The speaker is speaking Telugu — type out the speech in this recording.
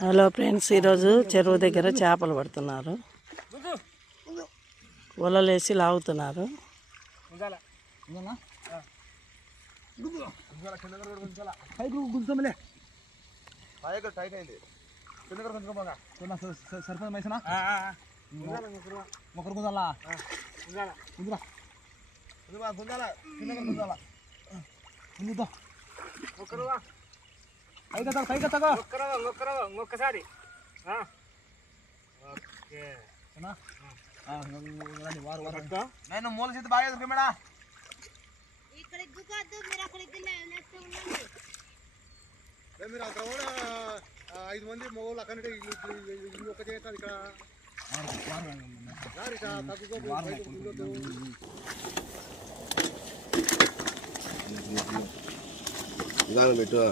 హలో ఫ్రెండ్స్, ఈరోజు చెరువు దగ్గర చేపలు పడుతున్నారు. వలలేసి లాగుతున్నారు. ఒక్కసారి నేను మూల చేతి బాగా మేడా మీరు అక్కడ కూడా 5 మంది మగవాళ్ళు అక్కడంటే ఒక చేస్తారు ఇక్కడ పెట్టు